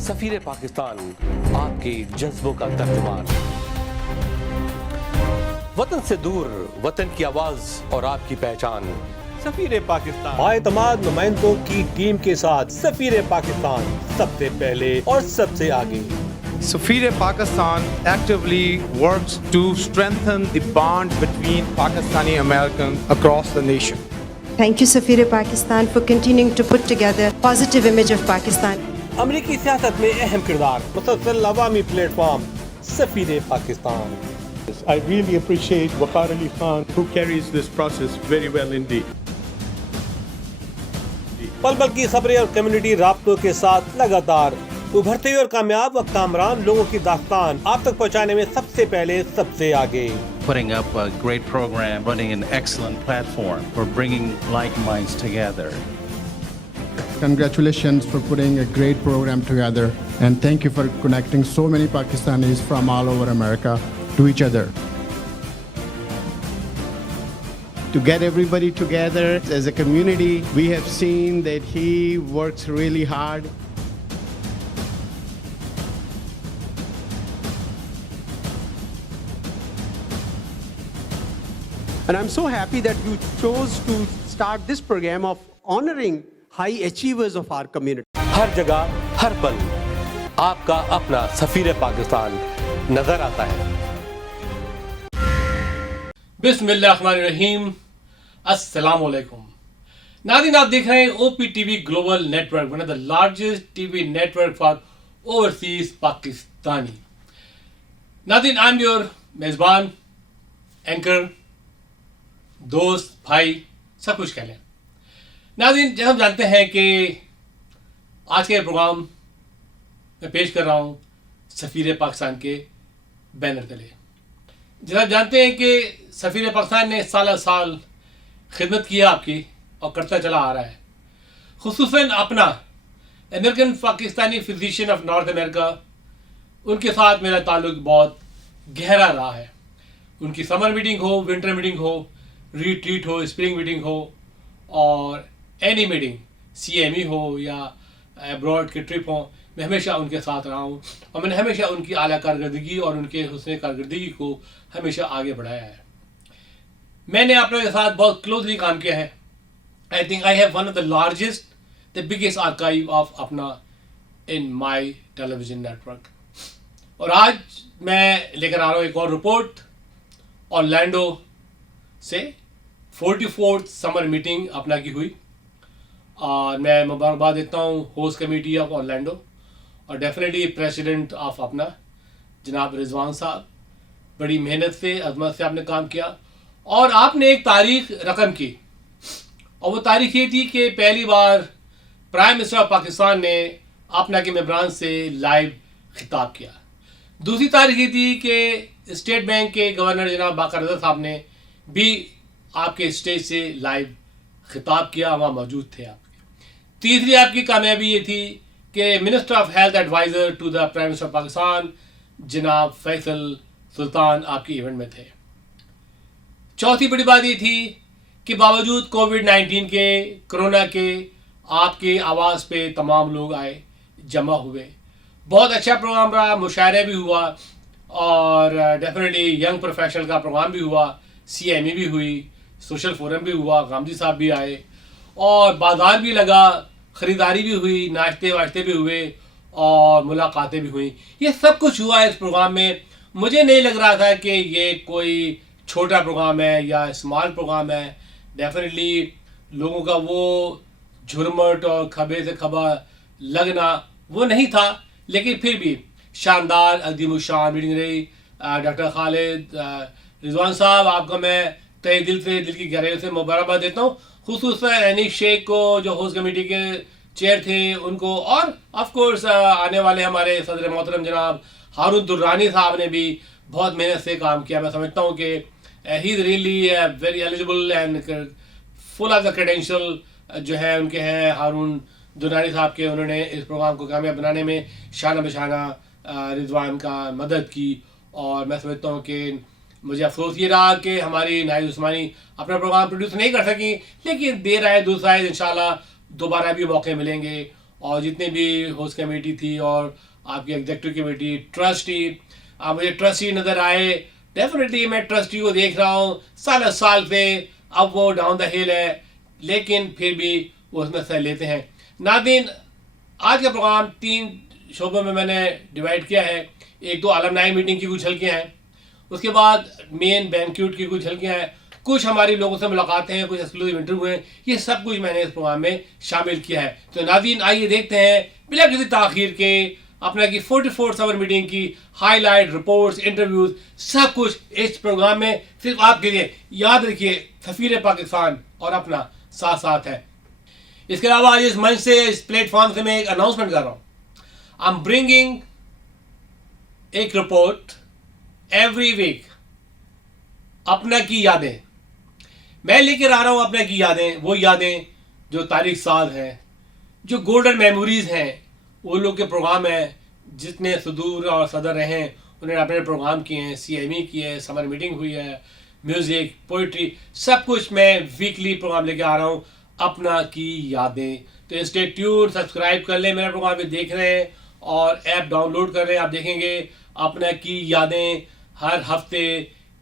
सफीर पाकिस्तान आपके जज्बों का तर्जुमान, वतन से दूर वतन की आवाज और आपकी पहचान। सफीर पाकिस्तान बाएतमाद नुमाइंदों की टीम के साथ सफीर पाकिस्तान सबसे पहले और सबसे आगे। Safir Pakistan actively works to strengthen the bond between Pakistani Americans across the nation. Thank you, Safir Pakistan, for continuing to put together a positive image of Pakistan. अमरीकी सियासत में अहम किरदार, मुसलसल अवामी प्लेटफॉर्म सफीर Pakistan. I really appreciate Waqar Ali Khan, who carries this process very well indeed. पल पल की खबरें और कम्युनिटी राब्तों के साथ लगातार उभरते हुए और कामयाब व कामरान लोगों की दास्तान आप तक पहुंचाने में सबसे पहले सबसे आगे। Putting up a great program, running an excellent platform for bringing like minds together. Congratulations for putting a great program together, and thank you for connecting so many Pakistanis from all over America to each other. To get everybody together as a community, we have seen that he works really hard. And I'm so happy that you chose to start this program of honoring high achievers of our community. हर जगह हर पल आपका अपना सफीर पाकिस्तान नजर आता है। बिस्मिल्लाहिर्रहमानिर्रहीम, अस्सलाम वालेकुम। नाज़रीन, आप देख रहे हैं OPTV global network, one of the largest TV network for overseas Pakistani. नाज़रीन, आई एम योर मेज़बान, एंकर, दोस्त, भाई, सब कुछ कह लें। नाज़रीन, जब हम जानते हैं कि आज के प्रोग्राम मैं पेश कर रहा हूँ सफीर पाकिस्तान के बैनर तले। जैसा आप जानते हैं कि सफीर पाकिस्तान ने साल साल खिदमत की है आपकी और करता चला आ रहा है। खुसूसन अपना American Pakistani physician of north America, उनके साथ मेरा ताल्लुक बहुत गहरा रहा है। उनकी समर मीटिंग हो, विंटर मीटिंग हो, रिट्रीट हो, स्प्रिंग मीटिंग हो और एनी मीटिंग, CME हो या अब्रॉड के ट्रिप हो, मैं हमेशा उनके साथ रहा हूँ और मैंने हमेशा उनकी आला कारकर्दगी और उनके हुस्न कारकर्दगी को हमेशा आगे बढ़ाया है। मैंने अपने के साथ बहुत क्लोजली काम किया है। I think I have one of the largest, the biggest archive of अपना इन माई टेलीविजन नेटवर्क। और आज मैं लेकर आ रहा हूँ एक और रिपोर्ट ऑरलैंडो से। 44th समर मीटिंग अपना की हुई और मैं मुबारकबाद देता हूँ होस्ट कमेटी ऑफ ऑरलैंडो और डेफिनेटली प्रेसिडेंट ऑफ अपना जनाब रिजवान साहब। बड़ी मेहनत से, अजमत से आपने काम किया और आपने एक तारीख रकम की और वो तारीख ये थी कि पहली बार प्राइम मिनिस्टर ऑफ पाकिस्तान ने अपना के मेंबरान से लाइव खिताब किया। दूसरी तारीख ये थी कि स्टेट बैंक के गवर्नर जनाब बाकर रज़ा साहब ने भी आपके स्टेज से लाइव खिताब किया, वहाँ मौजूद थे आपके। तीसरी आपकी कामयाबी ये थी कि minister of health adviser to the prime minister of Pakistan जनाब फैसल सुल्तान आपके इवेंट में थे। चौथी बड़ी बात ये थी कि बावजूद कोविड-19 के, कोरोना के, आपके आवाज़ पे तमाम लोग आए, जमा हुए। बहुत अच्छा प्रोग्राम रहा, मुशायरा भी हुआ और डेफिनेटली यंग प्रोफेशनल का प्रोग्राम भी हुआ, CME भी हुई, सोशल फोरम भी हुआ, गांधी साहब भी आए और बाजार भी लगा, ख़रीदारी भी हुई, नाश्ते वाश्ते भी हुए और मुलाकातें भी हुई। ये सब कुछ हुआ इस प्रोग्राम में। मुझे नहीं लग रहा था कि ये कोई छोटा प्रोग्राम है या स्मॉल प्रोग्राम है। डेफिनेटली लोगों का वो झुरमट और खबे से खबा लगना वो नहीं था, लेकिन फिर भी शानदार अदीमुशान मीटिंग रही। डॉक्टर खालिद रिजवान साहब, आपका मैं तहे दिल से, दिल की गहराई से मुबारकबाद देता हूँ। खुसूसन हनीफ शेख को जो होस्ट कमेटी के चेयर थे उनको, और ऑफ कोर्स आने वाले हमारे सदर मोहतरम जनाब हारून दुर्रानी साहब ने भी बहुत मेहनत से काम किया। मैं समझता हूँ कि he is really very eligible and full of the credential जो है उनके हैं हारून दुर्रानी साहब के। उन्होंने इस प्रोग्राम को कामयाब बनाने में शाना बशाना रिजवान का मदद की और मैं समझता हूँ कि मुझे अफसोस ये रहा कि हमारी नाहिद उस्मानी अपना प्रोग्राम प्रोड्यूस नहीं कर सकी, लेकिन देर आए दुरुस्त आए, इंशाल्लाह दोबारा भी मौके मिलेंगे اور جتنے بھی ہوسٹ کمیٹی تھی اور آپ کی ایگزیکٹو کمیٹی، ٹرسٹی، آپ مجھے ٹرسٹی نظر آئے. ڈیفینیٹلی میں ٹرسٹی کو دیکھ رہا ہوں سال سے، اب وہ ڈاؤن دا ہل ہے، لیکن پھر بھی وہ اس میں حصہ لیتے ہیں. ناظرین، آج کا پروگرام 3 شعبوں میں نے ڈیوائڈ کیا ہے. ایک تو المنائی میٹنگ کی کچھ جھلکیاں ہیں، اس کے بعد مین بینکیوٹ کی کچھ جھلکیاں ہیں، کچھ ہماری لوگوں سے ملاقاتیں ہیں، کچھ ایکسکلوسیو انٹرویو ہیں. یہ سب کچھ میں نے اس پروگرام میں شامل کیا ہے. تو ناظرین آئیے دیکھتے ہیں بلا کسی تاخیر کے اپنا کی 44 سمر میٹنگ کی ہائی لائٹ، رپورٹس، انٹرویوز، سب کچھ اس پروگرام میں صرف آپ کے لیے. یاد رکھیے سفیر پاکستان اور اپنا ساتھ ساتھ ہے. اس کے علاوہ آج اس منچ سے، اس پلیٹ فارم سے میں ایک اناؤنسمنٹ کر رہا ہوں. آئی ایم برنگنگ ایک رپورٹ ایوری ویک، اپنا کی یادیں. میں لے کر آ رہا ہوں اپنا کی یادیں، وہ یادیں جو تاریخ ساز ہیں، جو گولڈن میموریز ہیں. وہ لوگ کے پروگرام ہیں جتنے صدور اور صدر رہے ہیں، انہوں نے اپنے پروگرام کیے ہیں، سی ایم ای کیے ہیں، سمر میٹنگ ہوئی ہے، میوزک، پوئٹری، سب کچھ میں ویکلی پروگرام لے کے آ رہا ہوں اپنا کی یادیں. تو اسٹے ٹیون، سبسکرائب کر لیں میرا پروگرام بھی دیکھ رہے ہیں اور ایپ ڈاؤن لوڈ کر رہے ہیں. آپ دیکھیں گے اپنا کی یادیں ہر ہفتے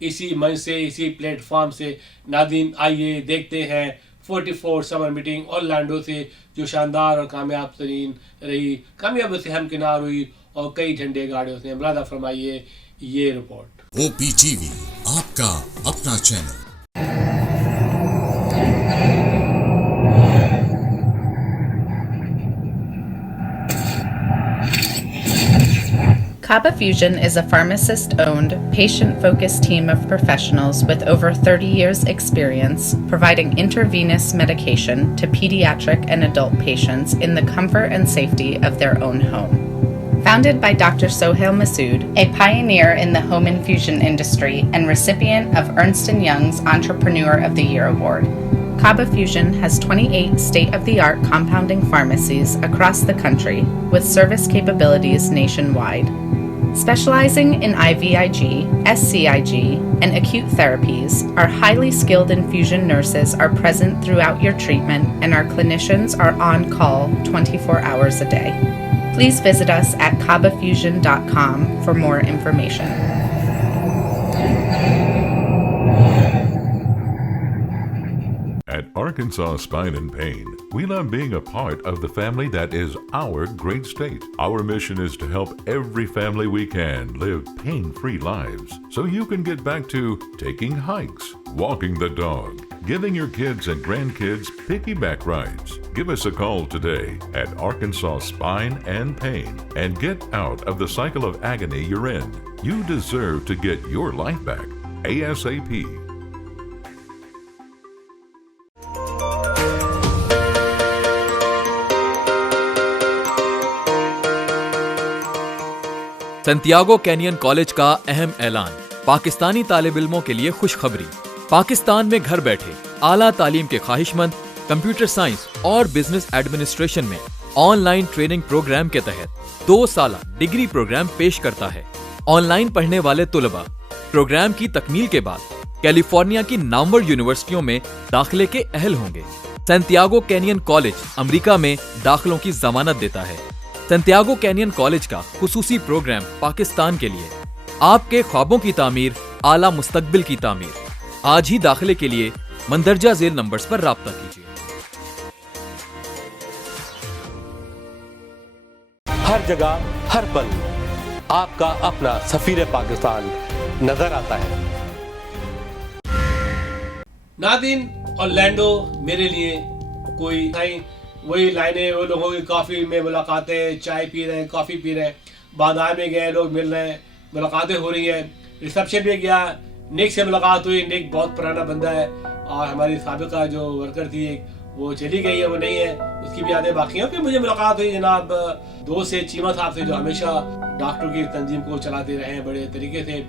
اسی منچ سے، اسی پلیٹ فارم سے. ناظرین آئیے دیکھتے ہیں 44 سمر میٹنگ اورلینڈو سے، جو شاندار اور کامیاب ترین رہی، کامیابی سے ہمکنار ہوئی اور کئی جھنڈے گاڑے اس نے. ملاحظہ فرمائیے یہ رپورٹ. OPTV، آپ کا اپنا channel. Kaba Fusion is a pharmacist-owned, patient-focused team of professionals with over 30 years' experience providing intravenous medication to pediatric and adult patients in the comfort and safety of their own home. Founded by Dr. Sohail Masood, a pioneer in the home infusion industry and recipient of Ernst & Young's Entrepreneur of the Year Award, Kaba Fusion has 28 state-of-the-art compounding pharmacies across the country with service capabilities nationwide. Specializing in IVIG, SCIG, and acute therapies, our highly skilled infusion nurses are present throughout your treatment and our clinicians are on call 24 hours a day. Please visit us at kabafusion.com for more information. At Arkansas Spine and Pain, we love being a part of the family that is our great state. Our mission is to help every family we can live pain-free lives so you can get back to taking hikes, walking the dog, giving your kids and grandkids piggyback rides. Give us a call today at Arkansas Spine and Pain and get out of the cycle of agony you're in. You deserve to get your life back ASAP. سنتیاگو canyon college کا اہم اعلان. پاکستانی طالب علموں کے لیے خوشخبری. پاکستان میں گھر بیٹھے اعلیٰ تعلیم کے خواہش مند کمپیوٹر سائنس اور بزنس ایڈمنسٹریشن میں آن لائن ٹریننگ پروگرام کے تحت 2 سالہ ڈگری پروگرام پیش کرتا ہے. آن لائن پڑھنے والے طلباء پروگرام کی تکمیل کے بعد کیلیفورنیا کی نامور یونیورسٹیوں میں داخلے کے اہل ہوں گے. سنتیاگو کینین کالج امریکہ میں داخلوں کی ضمانت دیتا ہے. سنتیاگو کینین کالج کا خصوصی پروگرام پاکستان کے لیے آپ کے خوابوں کی تعمیر، اعلیٰ مستقبل کی تعمیر. آج ہی داخلے کے لیے مندرجہ ذیل نمبرز پر رابطہ کیجیے. ہر جگہ ہر پل آپ کا اپنا سفیر پاکستان نظر آتا ہے. ناظرین اورلینڈو میرے لیے کوئی وہی لائنیں، وہ لوگوں کی کافی میں ملاقاتیں، چائے پی رہے ہیں، کافی پی رہے ہیں، بازار میں گئے، لوگ مل رہے ہیں، ملاقاتیں ہو رہی ہیں. ریسپشن بھی گیا، نیک سے ملاقات ہوئی. نیک بہت پرانا بندہ ہے اور ہماری سابقہ جو ورکر تھی وہ چلی گئی ہے، وہ نہیں ہے، اس کی بھی یادیں باقی ہیں. پھر مجھے ملاقات ہوئی جناب دوست سے، چیمہ صاحب سے، جو ہمیشہ ڈاکٹر کی تنظیم کو چلاتے رہے ہیں بڑے طریقے سے.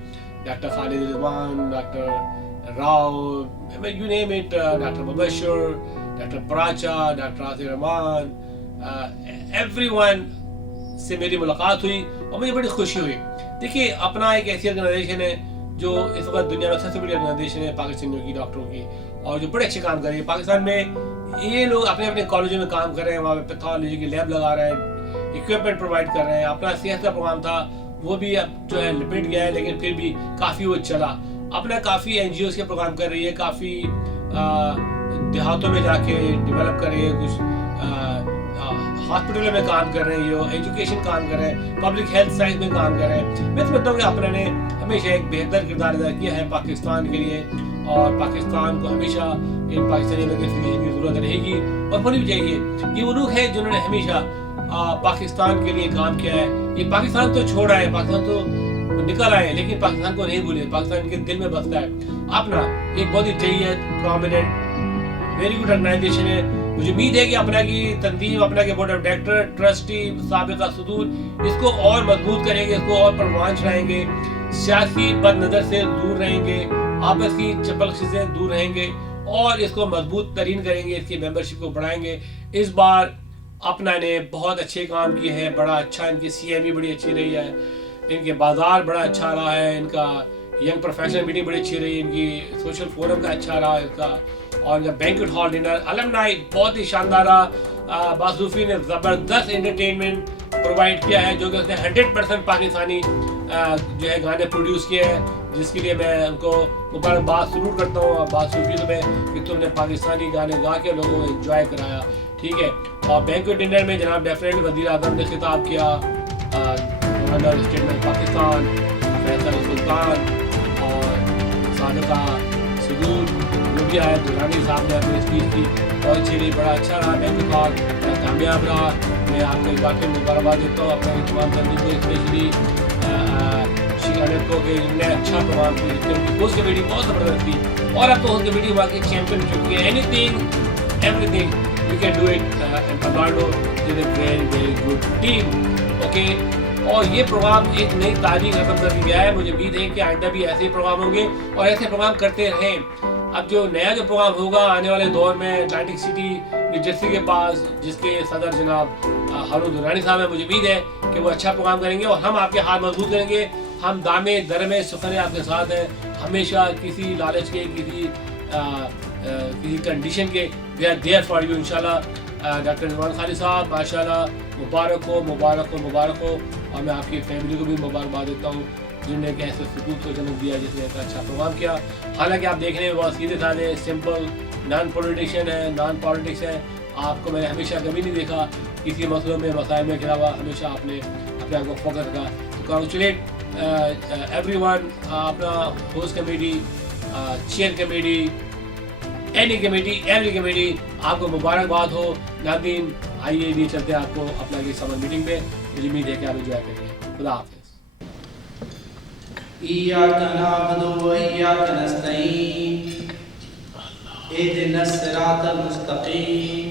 Doctor Khalid Rizwan, doctor Rao, you name it, doctor Mubashir, doctor Paracha, doctor Asif Rehman, everyone سے میری ملاقات ہوئی اور مجھے بڑی خوشی ہوئی. دیکھیے اپنا ایک ایسی آرگنائزیشن ہے جو اس وقت دنیا میں سب سے بڑی آرگنائزیشن ہے پاکستانیوں کی، ڈاکٹروں کی، اور جو بڑے اچھے کام کر رہی ہے. پاکستان میں ये लोग अपने अपने कॉलेजों में काम कर रहे हैं, वहाँ पे पैथोलॉजी की लैब लगा रहे हैं, इक्विपमेंट प्रोवाइड कर रहे हैं. अपना सेहत का प्रोग्राम था वो भी अब जो है लिमिट गया है, लेकिन फिर भी काफ़ी वो चला. अपना काफ़ी NGOs के प्रोग्राम कर रही है, काफ़ी देहातों में जाके डेवलप कर रही है, कुछ हॉस्पिटलों में काम कर रहे हैं, एजुकेशन काम कर रहे हैं, पब्लिक हेल्थ साइंस में काम कर रहे हैं. मैं समझता हूँ कि अपने ने हमेशा एक बेहतर किरदार अदा किया है पाकिस्तान के लिए, और पाकिस्तान को हमेशा इन पाकिस्तानी एफिलिएशन की ज़रूरत रहेगी और होनी भी चाहिए. ये वो लोग हैं जिन्होंने हमेशा पाकिस्तान के लिए काम किया है. ये पाकिस्तान तो छोड़ा है, पाकिस्तान तो निकल आए, लेकिन पाकिस्तान को नहीं भूले. पाकिस्तान इनके दिल में बसता है. अपना एक बहुत ही जय्यद प्रोमिनेंट वेरी गुड ऑर्गेनाइजेशन है. मुझे उम्मीद है कि अपना की तंजीम, अपना के बोर्ड ऑफ डायरेक्टर, ट्रस्टी, साबिका सदूर इसको और मजबूत करेंगे, इसको और परवान चढ़ाएंगे, सियासी बदनजर से दूर रहेंगे, आपस की चपलखी से दूर रहेंगे और इसको मजबूत तरीन करेंगे, इसकी मेंबरशिप को बढ़ाएंगे. इस बार अपना ने बहुत अच्छे काम किए हैं, बड़ा अच्छा इनकी CME बड़ी अच्छी रही है, इनके बाजार बड़ा अच्छा रहा है, इनका यंग प्रोफेशनल मीटिंग बड़ी अच्छी रही, इनकी सोशल फोरम का अच्छा रहा इनका, और इनका बैंक्वेट हॉल डिनर, अलमनाई बहुत ही शानदार रहा. बासूफी ने ज़बरदस्त एंटरटेनमेंट प्रोवाइड किया है, जो कि उसने 100% पाकिस्तानी जो है गाने प्रोड्यूस किए हैं, जिसके लिए मैं उनको मुबारकबाद सलूट करता हूँ बासूफी तुम्हें कि तुमने पाकिस्तानी गाने गा के लोगों को एंजॉय कराया. ठीक है. और बैंक्वेट डिनर में जनाब डेफिनेटली वज़ीर आज़म ने खिताब किया, गवर्नर स्टेट पाकिस्तान फैसल सुल्तान और साबिका सदूर वो भी आए. दुरानी साहब ने अपनी स्पीच की, बहुत अच्छी रही, बड़ा अच्छा रहा बैंक्वेट हॉल, कामयाब रहा. मैं आपको एक बार मुबारकबाद देता हूँ अपने तमाम तंजीम को, स्पेशली शिकायत को कि इन्होंने अच्छा प्रोग्राम किया. उनकी होस्ट कमेटी बहुत ज़बरदस्त थी, और अब तो होस्ट कमेटी वहाँ की चैंपियन चुकी है. Anything everything we can do it in Toronto with a very good team. Okay. और ये प्रोग्राम एक नई तारीख खत्म कर गया है. मुझे उम्मीद है कि आइंदा भी ऐसे ही प्रोग्राम होंगे और ऐसे प्रोग्राम करते रहें. अब जो नया जो प्रोग्राम होगा आने वाले दौर में अटलांटिक सिटी न्यू जर्सी के पास, जिसके सदर जनाब हारून दुरानी साहब है, मुझे उम्मीद है कि वो अच्छा प्रोग्राम करेंगे और हम आपके हाथ मजबूत करेंगे. हम दामे दरमे सुखने आपके साथ हैं हमेशा, किसी लालच के, किसी कंडीशन के. We are there for you इंशाल्लाह. डॉक्टर नुमान खाली साहब माशाल्लाह, मुबारक हो, मुबारक हो, मुबारक हो. और मैं आपकी फैमिली को भी मुबारकबाद देता हूँ जिन्होंने एक ऐसे सपूत को जन्म दिया जिसने एक अच्छा प्रोग्राम किया. हालांकि आप देखने में बहुत सीधे साधे सिंपल नॉन पॉलिटिशियन है, नॉन पॉलिटिक्स है. आपको मैंने हमेशा कभी नहीं देखा किसी मसलों में, मसाइल में के अलावा हमेशा आपने अपने आप को फोकस रखा. तो कॉन्ग्रेचुलेट एवरीवन, अपना host committee, chair committee, any committee, every committee, आपको मुबारकबाद हो. नाज़रीन आइए लिए चलते हैं आपको अपना की समर मीटिंग पे. मुझे उम्मीद है कि आप एंजॉय करेंगे. खुदा हाफ़िज़. इय्याका नअबुदु व इय्याका नस्तईन इहदिनस सिरातल मुस्तक़ीम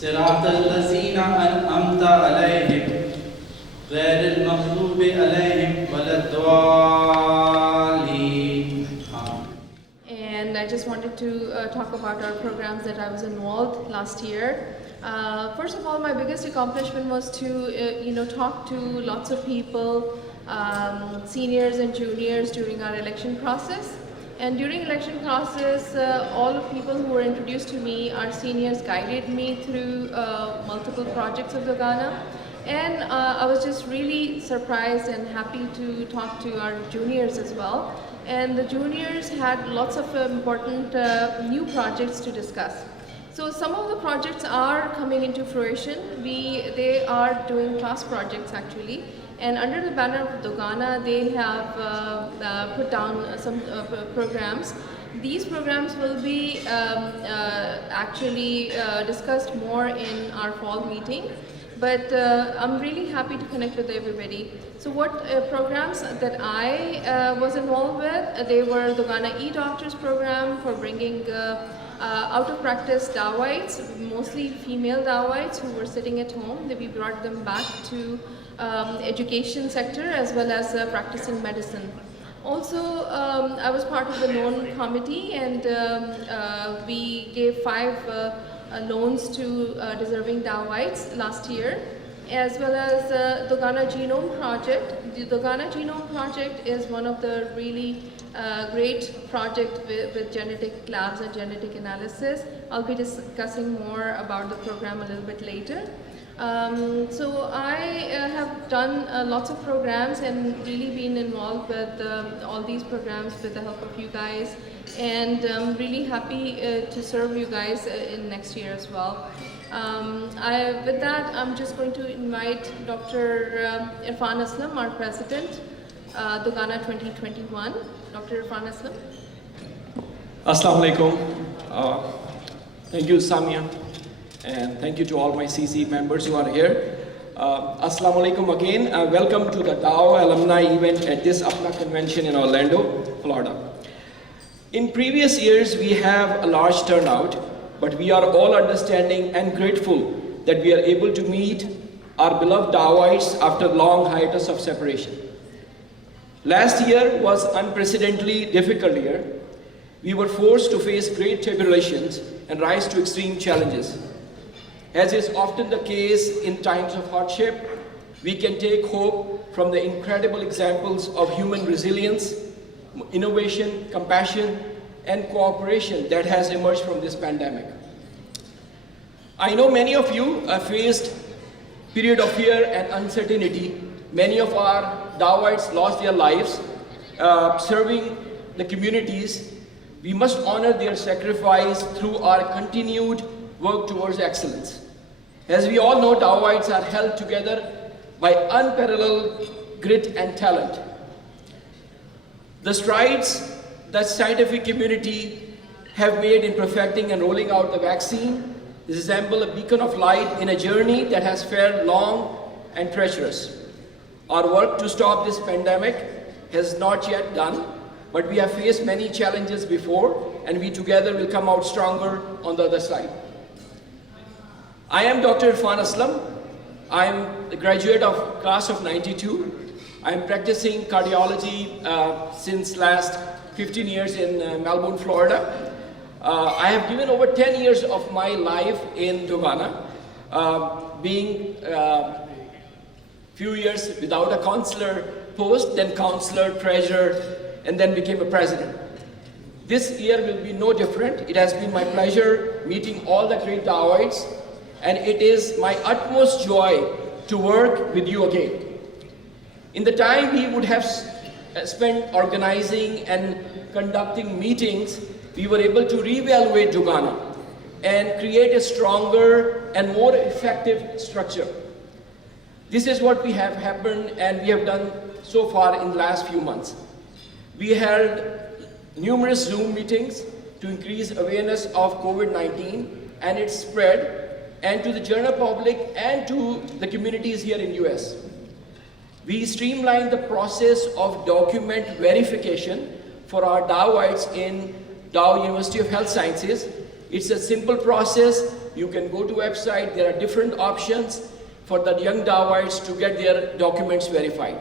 सिरातल लज़ीना अनअमता अलैहिम गैरिल मग़ज़ूबि अलैहिम वलद्दालीन. And I just wanted to talk about our programs that I was involved last year. First of all, my biggest accomplishment was to talk to lots of people, seniors and juniors during our election process. And during election process, all the people who were introduced to me, our seniors guided me through multiple projects of the Ghana. And I was just really surprised and happy to talk to our juniors as well. And the juniors had lots of important new projects to discuss. So some of the projects are coming into fruition. They are doing class projects actually. And under the banner of the Ghana, they have put down some programs. These programs will be actually discussed more in our fall meeting. But I'm really happy to connect with everybody. So what programs that I was involved with, they were the Ghana e-Doctors program for bringing out of practice dawites, mostly female dawites who were sitting at home. We brought them back to education sector as well as practicing medicine. Also, I was part of the loan committee, and we gave 5 loans to deserving dawites last year, as well as the Ghana Genome Project. The Ghana Genome Project is one of the really great project with genetic labs and genetic analysis. I'll be discussing more about the program a little bit later. So I have done lots of programs and really been involved with all these programs with the help of you guys, and I'm really happy to serve you guys in next year as well. With that, I'm just going to invite Dr. Irfan Aslam, our president, Dogana 2021. Dr. Irfan Aslam. Assalamu alaikum. Thank you, Samia. And thank you to all my CC members who are here. Assalamu alaikum again. Welcome to the DAO alumni event at this APPNA convention in Orlando, Florida. In previous years, we have a large turnout, but we are all understanding and grateful that we are able to meet our beloved DAOites after a long hiatus of separation. Last year was unprecedentedly difficult year. We were forced to face great tribulations and rise to extreme challenges. As is often the case in times of hardship, we can take hope from the incredible examples of human resilience, innovation, compassion, and cooperation that has emerged from this pandemic. I know many of you have faced a period of fear and uncertainty. Many of our DAOites lost their lives serving the communities. We must honor their sacrifice through our continued work towards excellence. As we all know, DAOites are held together by unparalleled grit and talent. The strides that scientific community have made in perfecting and rolling out the vaccine resemble a beacon of light in a journey that has fared long and treacherous. Our work to stop this pandemic has not yet done, but we have faced many challenges before, and we together will come out stronger on the other side. I am Dr. Irfan Aslam. I am the graduate of class of 92. I am practicing cardiology since last 15 years in Melbourne, Florida. I have given over 10 years of my life in Dogana, being few years without a counselor post, then counselor, treasurer, and then became a president. This year will be no different. It has been my pleasure meeting all the great DAOites, and it is my utmost joy to work with you again. In the time we would have spent organizing and conducting meetings, we were able to reevaluate Dogana and create a stronger and more effective structure. This is what we have happened and we have done so far in the last few months. We held numerous Zoom meetings to increase awareness of COVID-19 and its spread, and to the general public and to the communities here in US. We streamlined the process of document verification for our DAOites in Dow University of Health Sciences. It's a simple process. You can go to website. There are different options for the young DAOites to get their documents verified.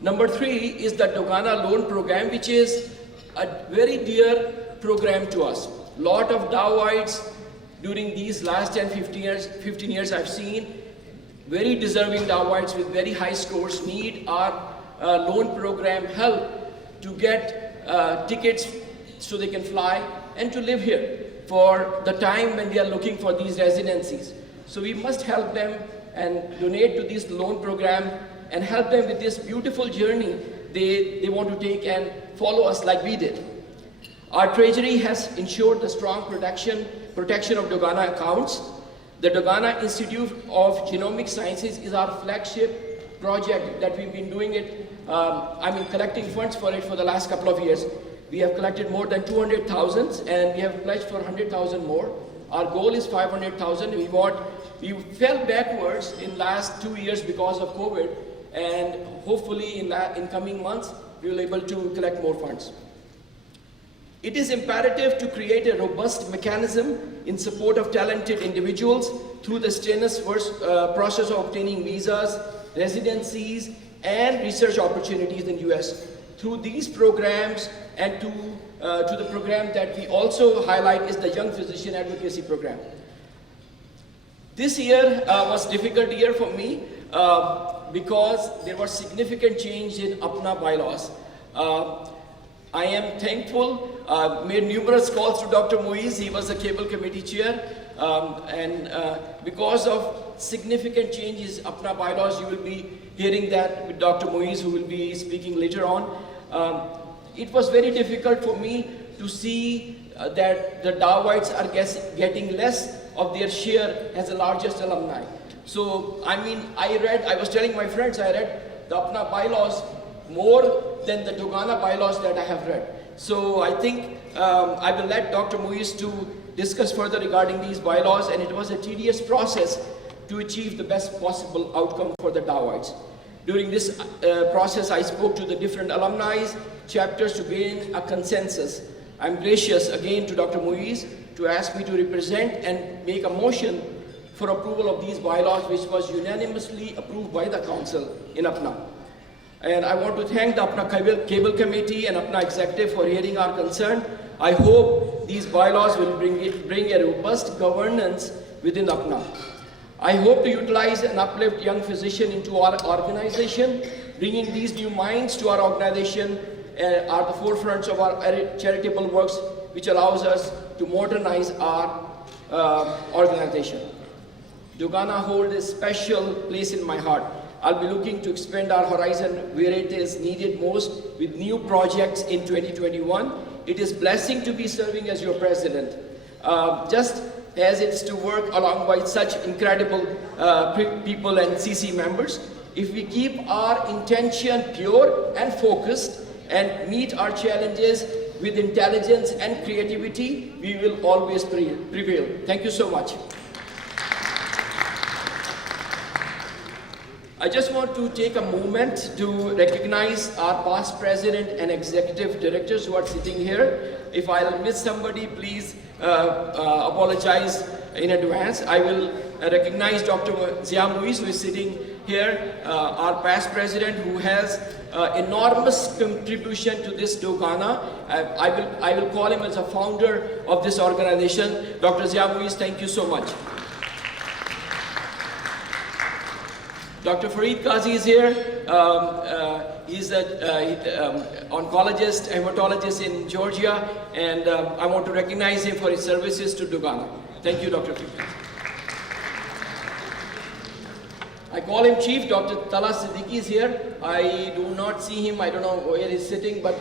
Number 3 is the Dogana loan program, which is a very dear program to us. Lot of DAOites during these last 15 years I've seen very deserving DAOites with very high scores need our loan program help to get tickets so they can fly and to live here for the time when they are looking for these residencies. So we must help them and donate to this loan program and help them with this beautiful journey they want to take and follow us like we did. Our treasury has ensured the strong protection of Dogana accounts. The Dogana Institute of Genomic Sciences is our flagship project that we've been doing it, collecting funds for it for the last couple of years. We have collected more than 200,000 and we have pledged for 100,000 more. Our goal is 500,000. We fell backwards in last 2 years because of COVID, and hopefully in coming months we will be able to collect more funds. It is imperative to create a robust mechanism in support of talented individuals through the strenuous process of obtaining visas, residencies, and research opportunities in US. Through these programs and to the program that we also highlight is the Young Physician Advocacy Program. This year was a difficult year for me because there was significant change in APPNA bylaws. I am thankful, made numerous calls to Dr. Muiz. He was the cable committee chair. Because of significant changes APPNA bylaws, you will be hearing that with Dr. Muiz, who will be speaking later on. It was very difficult for me to see that the Dawites are getting less of their share as the largest alumni. So, I mean, I was telling my friends, I read the APPNA bylaws more than the Dogana bylaws that I have read. So I think I will let Dr. Muiz to discuss further regarding these bylaws, and it was a tedious process to achieve the best possible outcome for the Dawites. During this process, I spoke to the different alumni chapters to gain a consensus. I'm gracious again to Dr. Muiz to ask me to represent and make a motion for approval of these bylaws, which was unanimously approved by the council in APPNA. And I want to thank the APPNA Cable Committee and APPNA Executive for hearing our concern. I hope these bylaws will bring a robust governance within APPNA. I hope to utilize and uplift young physicians into our organization. Bringing these new minds to our organization are the forefronts of our charitable works, which allows us to modernize our organization. Dogana holds a special place in my heart. I'll be looking to expand our horizon where it is needed most with new projects in 2021. It is a blessing to be serving as your president. Just as it's to work along with such incredible people and CC members. If we keep our intention pure and focused and meet our challenges with intelligence and creativity, we will always prevail. Thank you so much. I just want to take a moment to recognize our past president and executive directors who are sitting here. If I'll miss somebody, please apologize in advance. I will recognize Dr. Zia Muiz, who is sitting here, our past president, who has enormous contribution to this Dogana. I will call him as a founder of this organization. Dr. Zia Muiz, thank you so much. Dr. Fareed Qazi is here. He's an oncologist, hematologist in Georgia, and I want to recognize him for his services to Dogana. Thank you, Dr. Fareed. I call him Chief. Dr. Tala Siddiqui is here. I do not see him. I don't know where he's sitting, but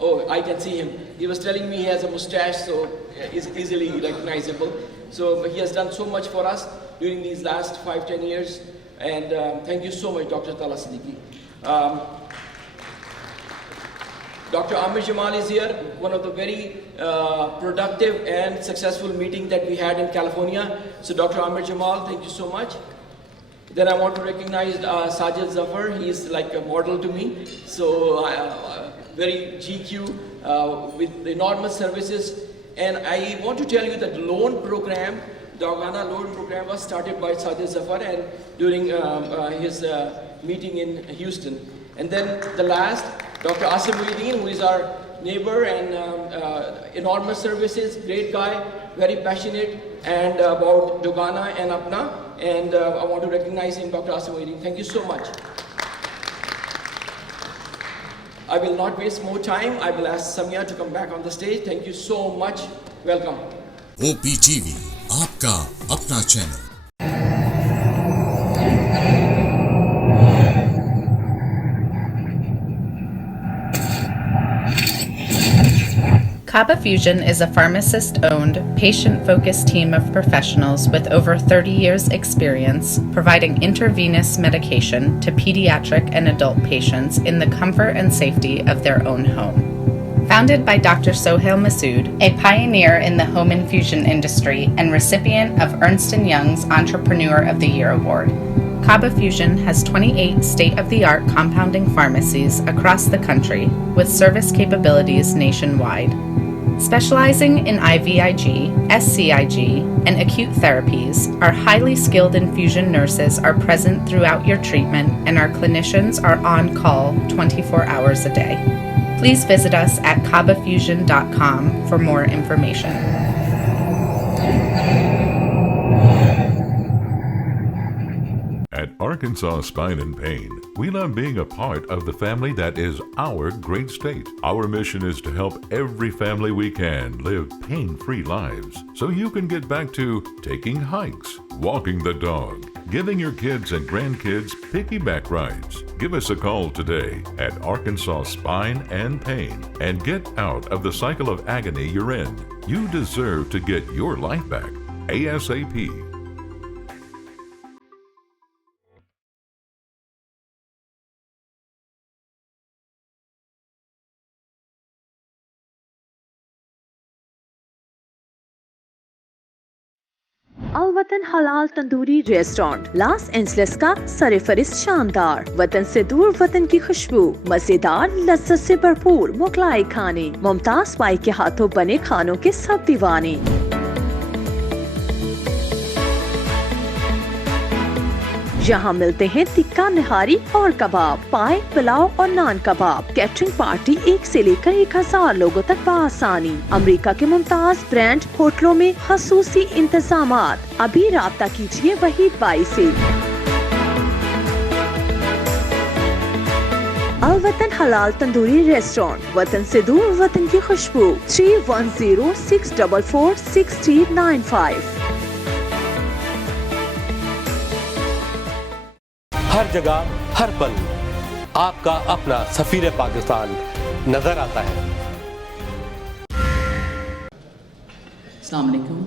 oh, I can see him. He was telling me he has a mustache, so he's easily recognizable. So he has done so much for us during these last 5-10 years. And thank you so much, Dr. Tala Siddiqui. Dr. Amir Jamal is here, one of the very productive and successful meetings that we had in California. So Dr. Amir Jamal, thank you so much. Then I want to recognize Sajid Zafar. He is like a model to me. So very GQ with enormous services. And I want to tell you that loan program, the Dogana loan program was started by Sajid Zafar and during his meeting in Houston. And then the last, Dr. Asim Muhyiddin, who is our neighbor and enormous services, great guy, very passionate and about Dogana and APPNA. And I want to recognize him, Dr. Asim Muhyiddin. Thank you so much. I will not waste more time. I will ask Samia to come back on the stage. Thank you so much. Welcome. OPTV, आपका अपना channel. Kaba Fusion is a pharmacist-owned, patient-focused team of professionals with over 30 years' experience providing intravenous medication to pediatric and adult patients in the comfort and safety of their own home. Founded by Dr. Sohail Masood, a pioneer in the home infusion industry and recipient of Ernst & Young's Entrepreneur of the Year Award, Kaba Fusion has 28 state-of-the-art compounding pharmacies across the country with service capabilities nationwide. Specializing in IVIG, SCIG, and acute therapies, our highly skilled infusion nurses are present throughout your treatment and our clinicians are on call 24 hours a day. Please visit us at kabafusion.com for more information. At Arkansas Spine and Pain, we love being a part of the family that is our great state. Our mission is to help every family we can live pain-free lives so you can get back to taking hikes, walking the dog, giving your kids and grandkids piggyback rides. Give us a call today at Arkansas Spine and Pain and get out of the cycle of agony you're in. You deserve to get your life back ASAP. अलवतन हलाल tandoori restaurant Los Angeles का सरफरिस्त शानदार, वतन से दूर वतन की खुशबू, मजेदार लज्जत से भरपूर मुगलाई खाने, मुमताज पाई के हाथों बने खानों के सब दीवाने। यहाँ मिलते हैं तिक्का निहारी और कबाब, पाए, पुलाव और नान कबाब। कैटरिंग पार्टी 1 से लेकर 1000 लोगों तक बआसानी। अमेरिका के मुमताज ब्रांड होटलों में खसूसी इंतजामात। अभी राब्ता कीजिए वहीद बाई से। अलवतन हलाल तंदूरी रेस्टोरेंट, वतन से दूर वतन की खुशबू। 3106446395। हर जगह हर पल आपका अपना सफीर पाकिस्तान नजर आता है। Assalamu alaikum.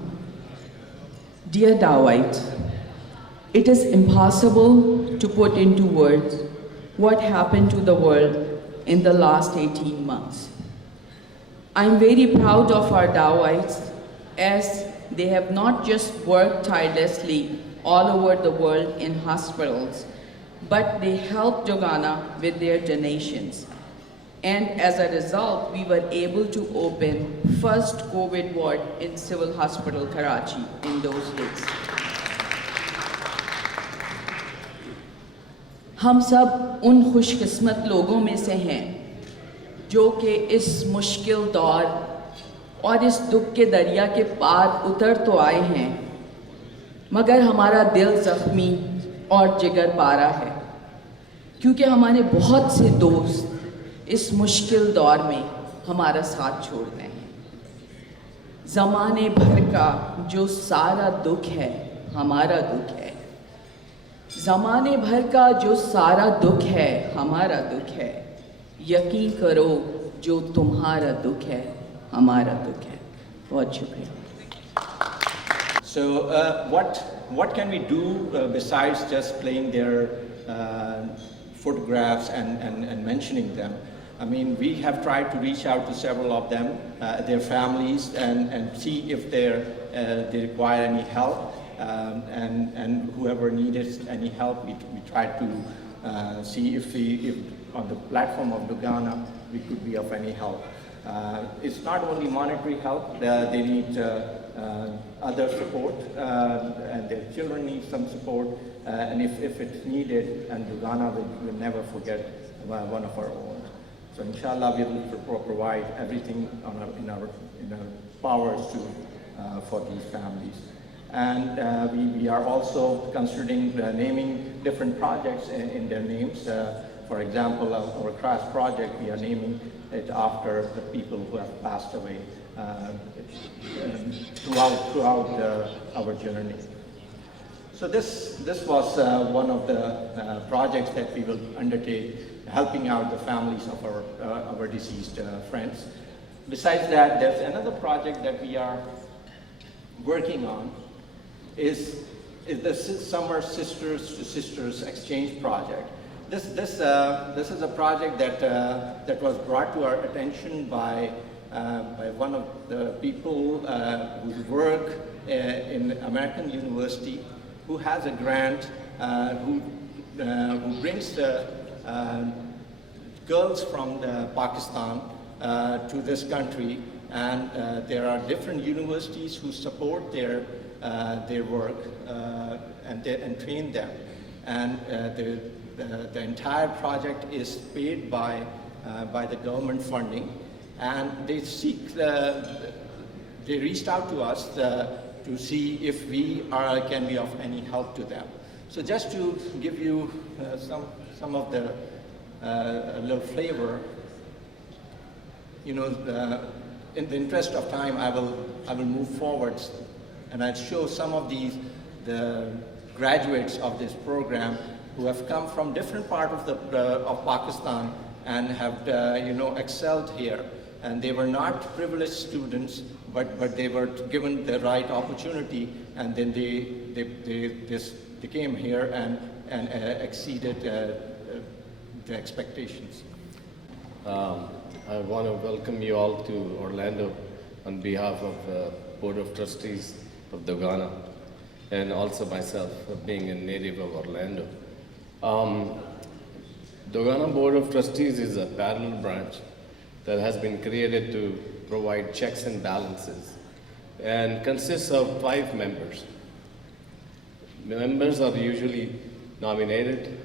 Dear Dawite, it is impossible to put into words what happened to the world in the last 18 months. I am very proud of our Dawites as they have not just worked tirelessly all over the world in hospitals, but they helped Dogana with their donations. And as a result, we were able to open first COVID ward in Civil Hospital, Karachi in those days. हम सब उन खुशकिस्मत लोगों में से हैं जो कि इस मुश्किल दौर और इस दुख के दरिया के पार उतर तो आए हैं, मगर हमारा दिल जख्मी और जिगर पारा है, क्योंकि हमारे बहुत से दोस्त इस मुश्किल दौर में हमारा साथ छोड़ गए हैं। ज़माने भर का जो सारा दुख है हमारा दुख है, ज़माने भर का जो सारा दुख है हमारा दुख है, यकीन करो जो तुम्हारा दुख है हमारा दुख है। बहुत शुक्रिया। So what can we do besides just playing their photographs and mentioning them? I mean, we have tried to reach out to several of them, their families, and see if they require any help, and whoever needed any help, we tried to see if on the platform of Dogana we could be of any help. It's not only monetary help, they need other support, and their children need some support, and if it's needed, and Dogana will never forget one of our own. So inshallah we will provide everything in our powers for these families. And we are also considering naming different projects in their names. For example, our CRAS project, we are naming it after the people who have passed away throughout our journey. So this was one of the projects that we will undertake, helping out the families of our deceased friends. Besides that, there's another project that we are working on, is the Summer Sisters to Sisters Exchange Project. This is a project that was brought to our attention by one of the people who work in American University, who has a grant, who brings the girls from Pakistan to this country, and there are different universities who support their work and train them, and the entire project is paid by the government funding, and they reached out to us to see if we can be of any help to them. So just to give you some of the a little flavor, you know, in the interest of time, I will move forwards, and I'll show some of the graduates of this program who have come from different parts of Pakistan and have you know, excelled here. And they were not privileged students, but they were given the right opportunity, and then they came here and exceeded the expectations. I want to welcome you all to Orlando on behalf of the Board of Trustees of Dogana, and also myself, being a native of Orlando. Dogana Board of Trustees is a parallel branch that has been created to provide checks and balances and consists of 5 members. Members are usually nominated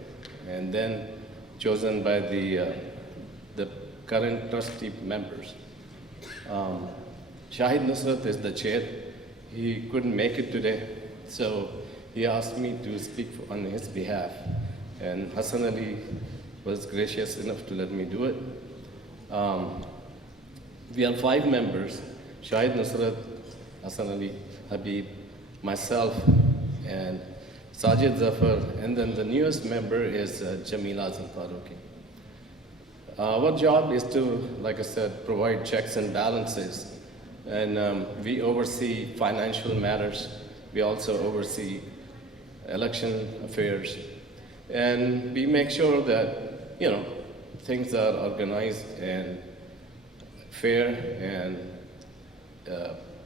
and then chosen by the current trustee members. Shahid Nusrat is the chair. He couldn't make it today, so he asked me to speak on his behalf, and Hassan Ali was gracious enough to let me do it. We are 5 members: Shahid Nusrat, Hassan Ali, Habib, myself, and Sajid Zafar, and then the newest member is Jamila Azam Faruqi. Our job is to, like I said, provide checks and balances, and we oversee financial matters. We also oversee election affairs, and we make sure that, you know, things are organized and fair, and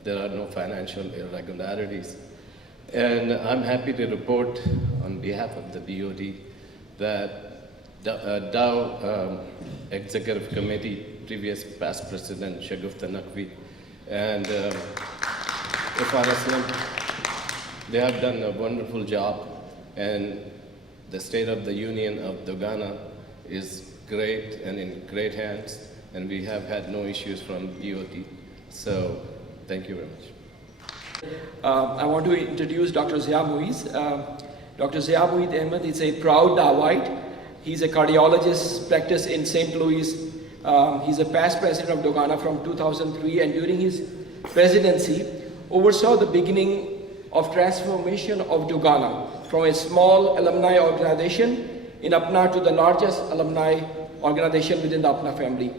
there are no financial irregularities. And I'm happy to report on behalf of the BOD that Dow Executive Committee, previous past President Shagufta Naqvi, and Ifar Aslam, they have done a wonderful job, and the State of the Union of Dogana is great and in great hands, and we have had no issues from BOD. So thank you very much. I want to introduce Dr. Zia Muiz. Dr. Zia Muiz Ahmed is a proud Dawite. He's a cardiologist, practiced in St. Louis. He's a past president of Dogana from 2003, and during his presidency, oversaw the beginning of transformation of Dogana from a small alumni organization in APPNA to the largest alumni organization within the APPNA family.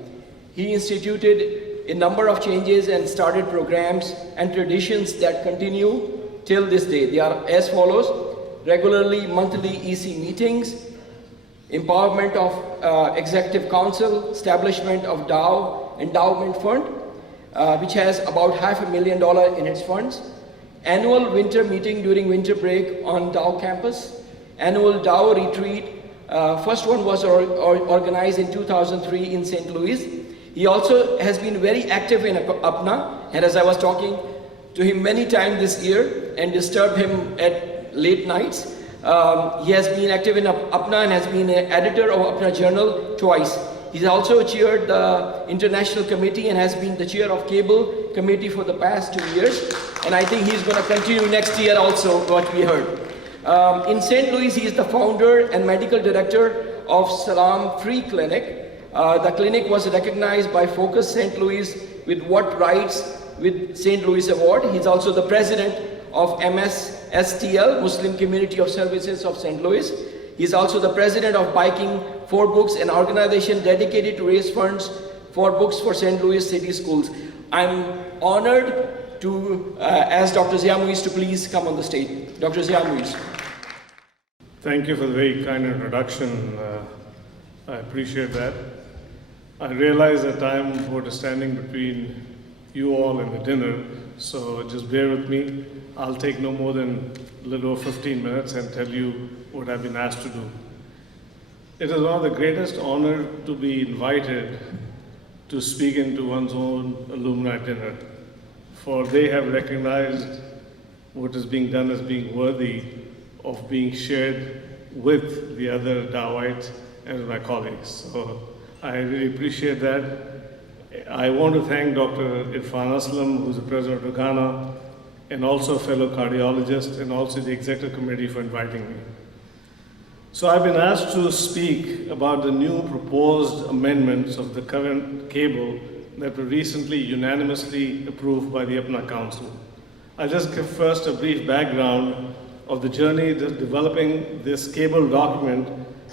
He instituted a number of changes and started programs and traditions that continue till this day. They are as follows: regularly monthly EC meetings, empowerment of Executive Council, establishment of Dow Endowment Fund, which has about $500,000 in its funds, annual winter meeting during winter break on Dow campus, annual Dow retreat. First one was organized in 2003 in St. Louis. He also has been very active in APPNA, and as I was talking to him many times this year and disturbed him at late nights, he has been active in APPNA and has been an editor of APPNA Journal twice. He's also chaired the International Committee and has been the chair of Cable Committee for the past 2 years. And I think he's going to continue next year also, what we heard. In St. Louis, he is the founder and medical director of Salam Free Clinic. The clinic was recognized by Focus St. Louis with What Rights with St. Louis Award. He's also the president of MSSTL, Muslim Community of Services of St. Louis. He's also the president of Biking for Books, an organization dedicated to raise funds for books for St. Louis city schools. I'm honored to ask Dr. Zia Muiz to please come on the stage. Dr. Zia Muiz. Thank you for the very kind introduction. I appreciate that. I realize that I'm standing between you all and the dinner, so just bear with me. I'll take no more than a little over 15 minutes and tell you what I've been asked to do. It is one of the greatest honors to be invited to speak into one's own alumni dinner, for they have recognized what is being done as being worthy of being shared with the other Dawites and my colleagues. So I really appreciate that. I want to thank Dr. Irfan Aslam, who's the president of Dogana, and also a fellow cardiologist, and also the executive committee for inviting me. So I've been asked to speak about the new proposed amendments of the current cable that were recently unanimously approved by the APPNA Council. I'll just give first a brief background of the journey to developing this cable document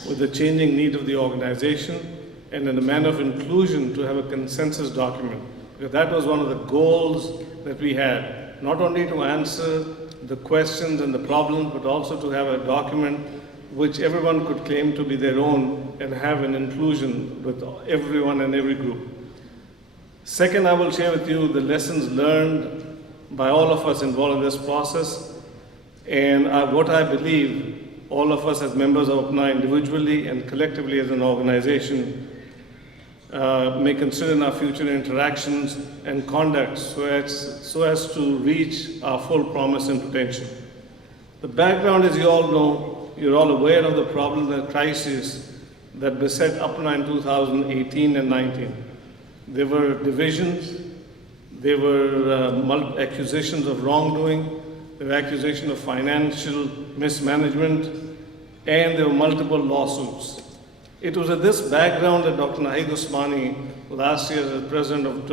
with the changing need of the organization and in a manner of inclusion to have a consensus document. Because that was one of the goals that we had, not only to answer the questions and the problems, but also to have a document which everyone could claim to be their own and have an inclusion with everyone and every group. Second, I will share with you the lessons learned by all of us involved in this process and what I believe all of us as members of APPNA individually and collectively as an organization may consider in our future interactions and conduct so as to reach our full promise and potential. The background, as you all know, you're all aware of the problem and crisis that beset APPNA in 2018 and 19. There were divisions, there were accusations of wrongdoing, there were accusations of financial mismanagement, and there were multiple lawsuits. It was at this background that Dr. Nahid Usmani, last year as president of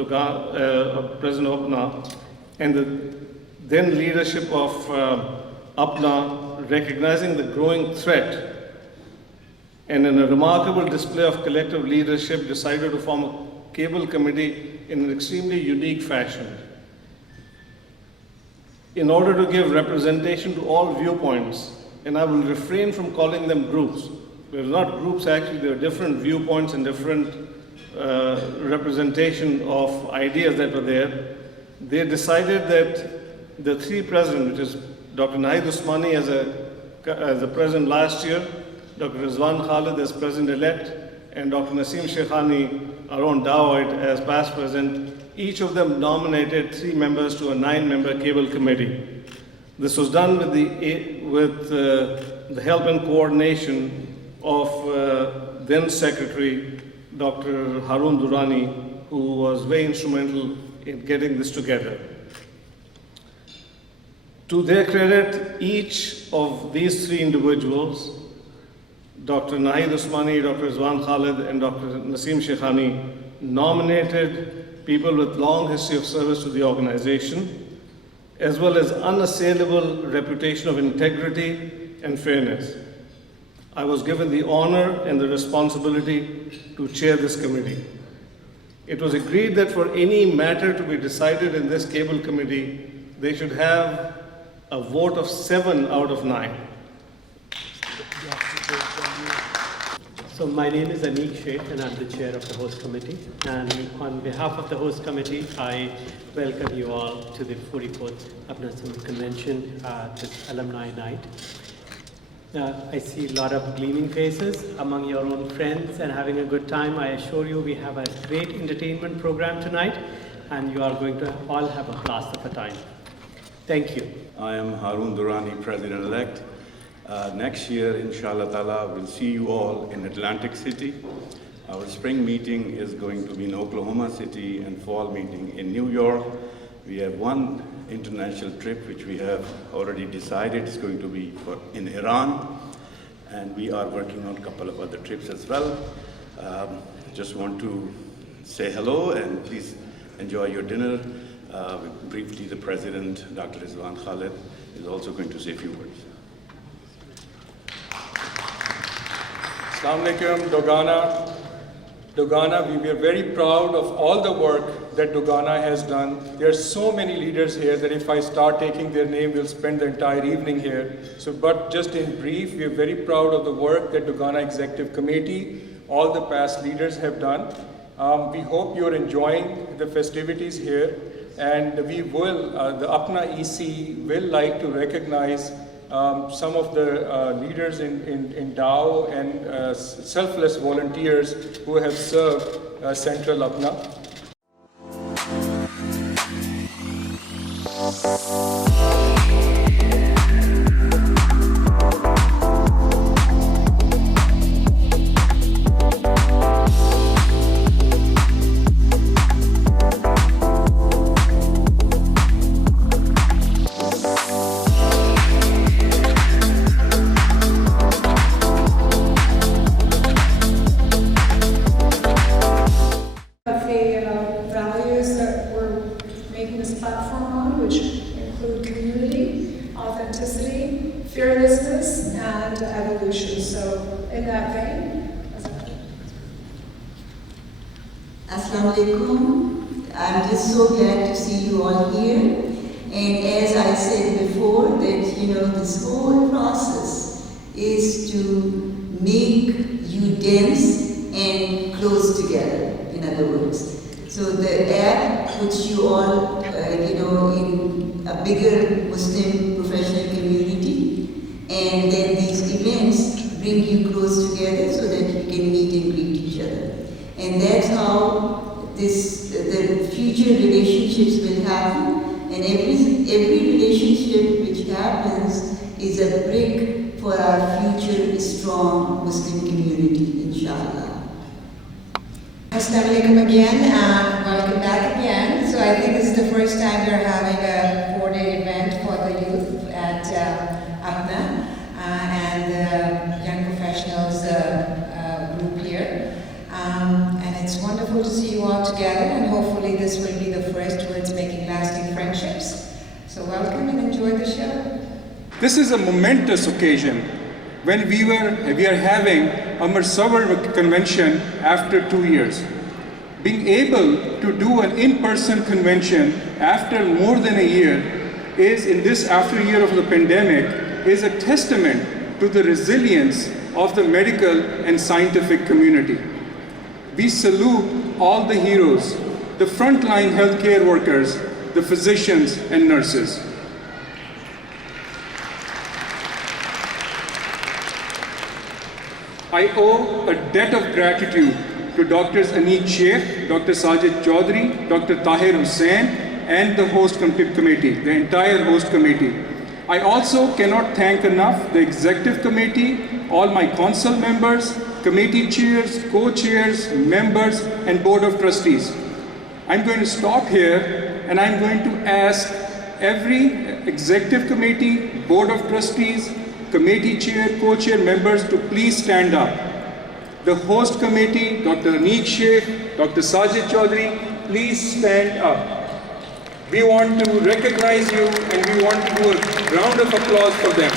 APPNA, and the then leadership of APPNA, recognizing the growing threat and in a remarkable display of collective leadership, decided to form a cable committee in an extremely unique fashion. In order to give representation to all viewpoints, and I will refrain from calling them groups. They're not groups actually, there are different viewpoints and different representation of ideas that were there. They decided that the three presidents, which is Dr. Nahid Usmani as the president last year, Dr. Rizwan Khalid as president-elect, and Dr. Naseem Shekhani, our own Dawoit, as past president, each of them nominated 3 members to a 9-member cable committee. This was done with the help and coordination of then Secretary Dr. Harun Durrani, who was very instrumental in getting this together. To their credit, each of these 3 individuals, Dr. Nahid Usmani, Dr. Rizwan Khalid, and Dr. Naseem Shekhani, nominated people with long history of service to the organization, as well as unassailable reputation of integrity and fairness. I was given the honor and the responsibility to chair this committee. It was agreed that for any matter to be decided in this cable committee, they should have a vote of 7 out of 9. So my name is Anik Sheikh and I'm the chair of the host committee. And on behalf of the host committee, I welcome you all to the 44th APPNA Summit Convention, this alumni night. I see a lot of gleaming faces among your own friends and having a good time. I assure you we have a great entertainment program tonight and you are going to all have a blast of a time. Thank you. I am Harun Durrani, President-elect. Next year, inshallah ta'ala, we'll see you all in Atlantic City. Our spring meeting is going to be in Oklahoma City and fall meeting in New York. We have one international trip which we have already decided is going to be in Iran, and we are working on a couple of other trips as well. Just want to say hello and please enjoy your dinner. Briefly, the President, Dr. Rizwan Khalid, is also going to say a few words. Assalamu alaikum, Dogana. Dogana, we are very proud of all the work that Dogana has done. There are so many leaders here that if I start taking their name, we'll spend the entire evening here. But just in brief, we are very proud of the work that Dogana Executive Committee, all the past leaders have done. We hope you're enjoying the festivities here. And we will, the APPNA EC will like to recognize some of the leaders in DAO and selfless volunteers who have served Central APPNA. Assalamu alaikum. I'm just so glad to see you all here. And as I said before, that this whole process is to make you dense and close together, in other words. So the app puts you all, in a bigger Muslim professional community, and then these events bring you close together so that you can meet and greet each other. And that's how the future relationships will happen. And every relationship which happens is a brick for our future strong Muslim community, inshallah. Assalamu alaikum again, and welcome back again. So I think this is the first time we're having a 4-day event for the youth at APPNA and young professionals group here. And it's wonderful to see you all together, and hopefully this will be the first towards making lasting friendships. So welcome and enjoy the show. This is a momentous occasion when we are having our summer convention after 2 years. Being able to do an in-person convention after more than a year is, in this after year of the pandemic, is a testament to the resilience of the medical and scientific community. We salute all the heroes, the frontline healthcare workers, the physicians and nurses. I owe a debt of gratitude to Drs. Anik Sheikh, Dr. Sajid Chaudhry, Dr. Tahir Hussain, and the host committee, the entire host committee. I also cannot thank enough the executive committee, all my council members, committee chairs, co-chairs, members, and board of trustees. I'm going to stop here, and I'm going to ask every executive committee, board of trustees, committee chair, co-chair members to please stand up. The host committee, Dr. Anik Sheikh, Dr. Sajid Chaudhry, please stand up. We want to recognize you, and we want to do a round of applause for them.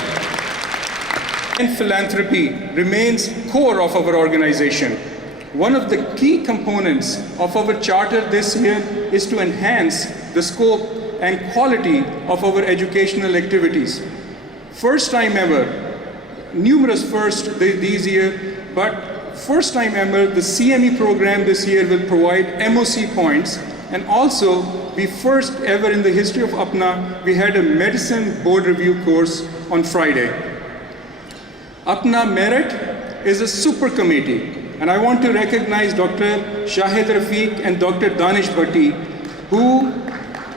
And philanthropy remains core of our organization. One of the key components of our charter this year is to enhance the scope and quality of our educational activities. First time ever, numerous firsts this year, but first time ever, the CME program this year will provide MOC points, and also we first ever in the history of APPNA, we had a medicine board review course on Friday. APPNA Merit is a super committee, and I want to recognize Dr. Shahid Rafiq and Dr. Danish Bhatti, who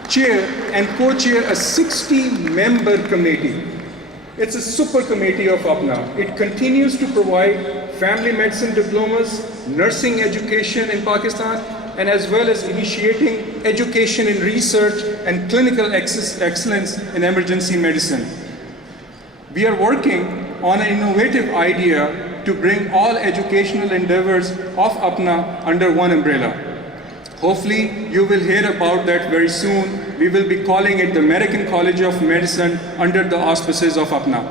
chair and co-chair a 60-member committee. It's a super committee of APPNA. It continues to provide family medicine diplomas, nursing education in Pakistan, and as well as initiating education in research and clinical excellence in emergency medicine. We are working on an innovative idea to bring all educational endeavors of APPNA under one umbrella. Hopefully, you will hear about that very soon. We will be calling it the American College of Medicine under the auspices of APPNA.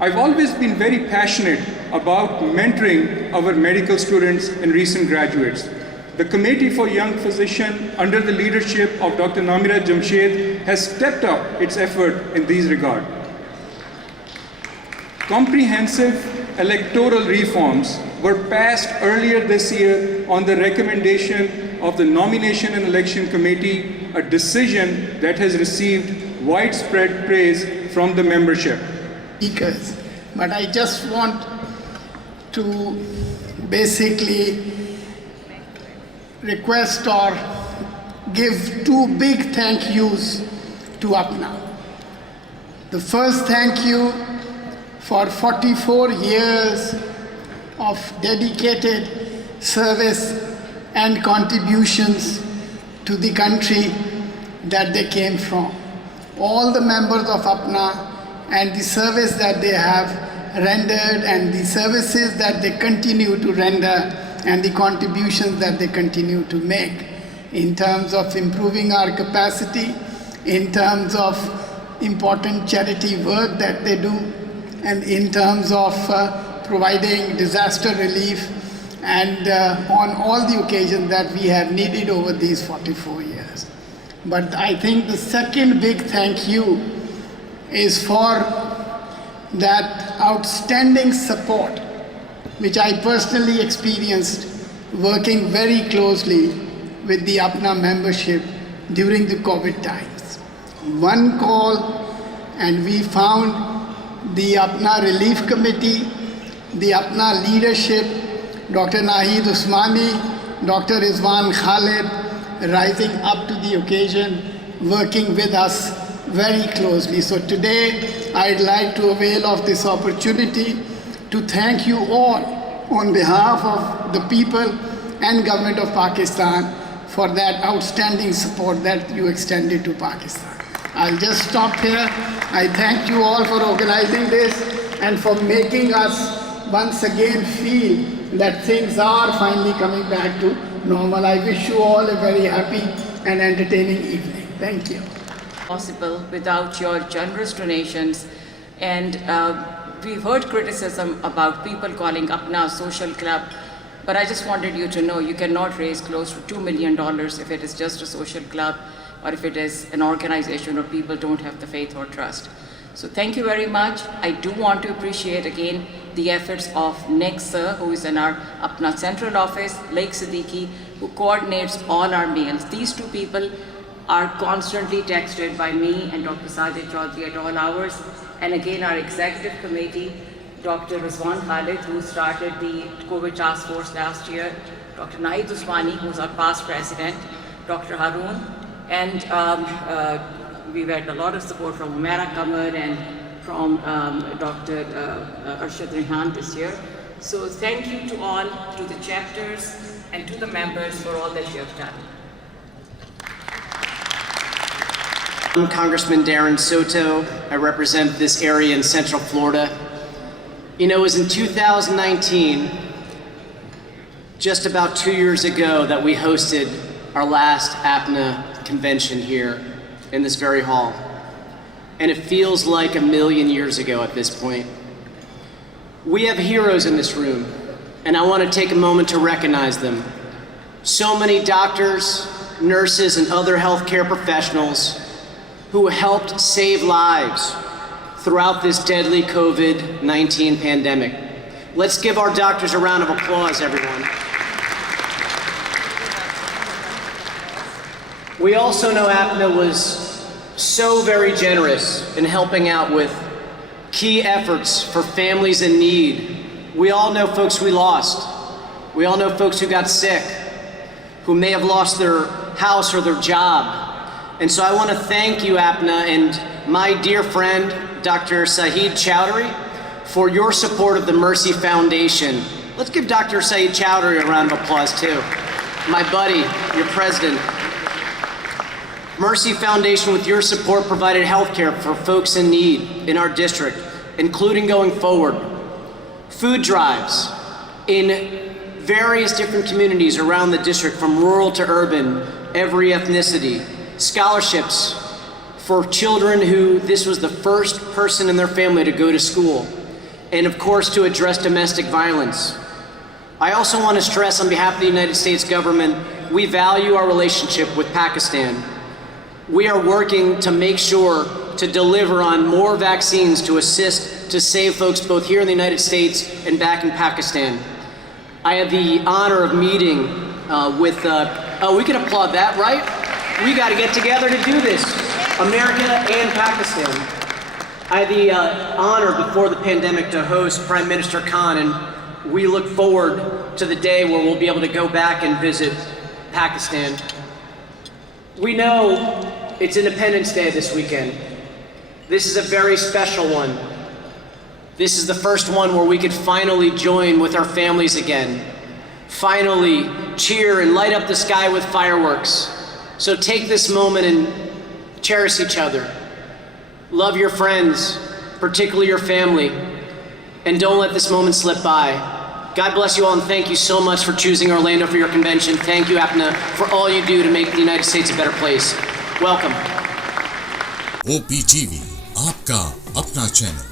I've always been very passionate about mentoring our medical students and recent graduates. The Committee for Young Physicians, under the leadership of Dr. Namira Jamshed, has stepped up its effort in these regards. Comprehensive electoral reforms were passed earlier this year on the recommendation of the Nomination and Election Committee, a decision that has received widespread praise from the membership. But I just want to basically request or give two big thank yous to APPNA. The first thank you for 44 years of dedicated service and contributions to the country that they came from. All the members of APPNA and the service that they have rendered and the services that they continue to render and the contributions that they continue to make in terms of improving our capacity, in terms of important charity work that they do, and in terms of providing disaster relief and on all the occasions that we have needed over these 44 years. But I think the second big thank you is for that outstanding support which I personally experienced working very closely with the APPNA membership during the COVID times. One call and we found the APPNA Relief Committee, the APPNA leadership, Dr. Nahid Usmani, Dr. Rizwan Khalid, rising up to the occasion, working with us very closely. So today, I'd like to avail of this opportunity to thank you all on behalf of the people and government of Pakistan for that outstanding support that you extended to Pakistan. I'll just stop here. I thank you all for organizing this and for making us once again feel that things are finally coming back to normal. I wish you all a very happy and entertaining evening. Thank you. Possible without your generous donations, and we've heard criticism about people calling APPNA a social club, but I just wanted you to know you cannot raise close to $2 million if it is just a social club or if it is an organization or people don't have the faith or trust. So thank you very much. I do want to appreciate again the efforts of Nick Sir, who is in our APPNA central office, Lake Siddiqui, who coordinates all our meals. These two people are constantly texted by me and Dr. Sajid Chaudhry at all hours. And again, our executive committee, Dr. Rizwan Khalid, who started the COVID task force last year, Dr. Nahid Usmani, who's our past president, Dr. Haroon, and we've had a lot of support from Umaira Qamar and from Dr. Arshad Rehan this year. So thank you to all, to the chapters and to the members for all that you have done. I'm Congressman Darren Soto. I represent this area in Central Florida. You know, it was in 2019, just about 2 years ago, that we hosted our last APPNA convention here in this very hall. And it feels like a million years ago at this point. We have heroes in this room, and I want to take a moment to recognize them. So many doctors, nurses, and other healthcare professionals who helped save lives throughout this deadly COVID-19 pandemic. Let's give our doctors a round of applause, everyone. We also know APPNA was so very generous in helping out with key efforts for families in need. We all know folks we lost. We all know folks who got sick, who may have lost their house or their job. And so I want to thank you, APPNA, and my dear friend, Dr. Saeed Chowdhury, for your support of the Mercy Foundation. Let's give Dr. Saeed Chowdhury a round of applause, too. My buddy, your president. Mercy Foundation, with your support, provided health care for folks in need in our district, including going forward. Food drives in various different communities around the district, from rural to urban, every ethnicity. Scholarships for children who this was the first person in their family to go to school. And of course, to address domestic violence. I also want to stress on behalf of the United States government, we value our relationship with Pakistan. We are working to make sure to deliver on more vaccines to assist to save folks both here in the United States and back in Pakistan. I had the honor of meeting with, we can applaud that, right? We got to get together to do this, America and Pakistan. I had the honor before the pandemic to host Prime Minister Khan, and we look forward to the day where we'll be able to go back and visit Pakistan. We know it's Independence Day this weekend. This is a very special one. This is the first one where we could finally join with our families again. Finally cheer and light up the sky with fireworks. So take this moment and cherish each other. Love your friends, particularly your family, and don't let this moment slip by. God bless you all, and thank you so much for choosing Orlando for your convention. Thank you, APPNA, for all you do to make the United States a better place. Welcome. OPTV, आपका अपना channel.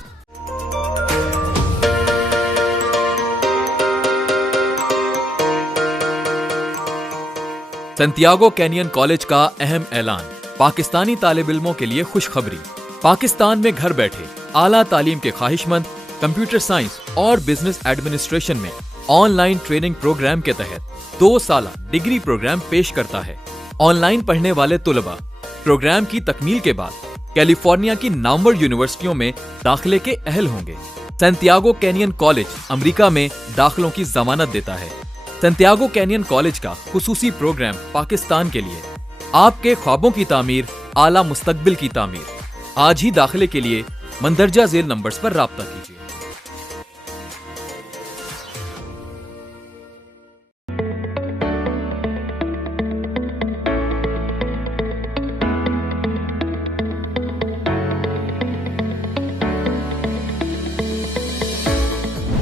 سنتیاگو canyon college کا اہم اعلان، پاکستانی طالب علموں کے لیے خوشخبری۔ پاکستان میں گھر بیٹھے اعلیٰ تعلیم کے خواہش مند کمپیوٹر سائنس اور بزنس ایڈمنسٹریشن میں آن لائن ٹریننگ پروگرام کے تحت 2 سالہ ڈگری پروگرام پیش کرتا ہے۔ آن لائن پڑھنے والے طلباء پروگرام کی تکمیل کے بعد کیلیفورنیا کی نامور یونیورسٹیوں میں داخلے کے اہل ہوں گے۔ سنتیاگو کینین کالج امریکہ میں داخلوں کی ضمانت دیتا ہے۔ سنتیاگو کینین کالج کا خصوصی پروگرام پاکستان کے لیے، آپ کے خوابوں کی تعمیر، اعلیٰ مستقبل کی تعمیر۔ آج ہی داخلے کے لیے مندرجہ ذیل نمبرز پر رابطہ کیجیے۔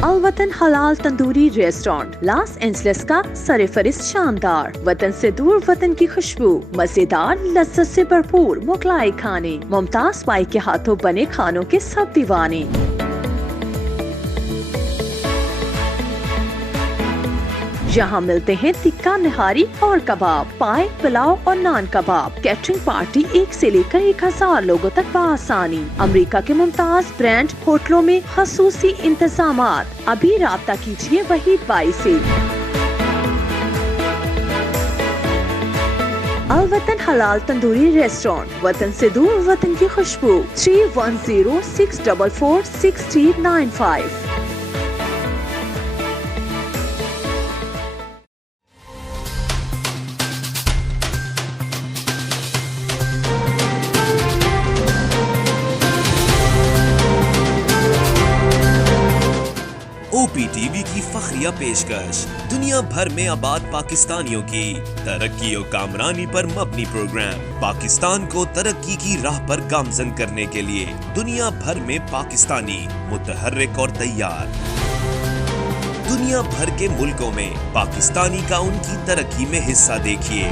الوطن حلال تندوری ریسٹورانٹ لاس اینجلس کا سرفہرست شاندار، وطن سے دور وطن کی خوشبو، مزیدار لذت سے بھرپور مغلائی کھانے، ممتاز بائی کے ہاتھوں بنے کھانوں کے سب دیوانے۔ یہاں ملتے ہیں تکہ نہاری اور کباب، پائے، پلاؤ اور نان کباب۔ کیٹرنگ پارٹی 1 سے لے کر 1000 لوگوں تک بآسانی۔ امریکہ کے ممتاز برانڈ ہوٹلوں میں خصوصی انتظامات۔ ابھی رابطہ کیجیے وحید بائی سے۔ الوطن حلال تندوری ریسٹورانٹ، وطن سے دور وطن کی خوشبو، 3106446395۔ OpTv کی فخریہ پیشکش، دنیا بھر میں آباد پاکستانیوں کی ترقی و کامرانی پر مبنی پروگرام، پاکستان کو ترقی کی راہ پر گامزن کرنے کے لیے دنیا بھر میں پاکستانی متحرک اور تیار۔ دنیا بھر کے ملکوں میں پاکستانی کا ان کی ترقی میں حصہ دیکھیے۔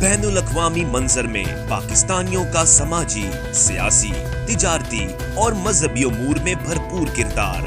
بین الاقوامی منظر میں پاکستانیوں کا سماجی، سیاسی، تجارتی اور مذہبی امور میں بھرپور کردار،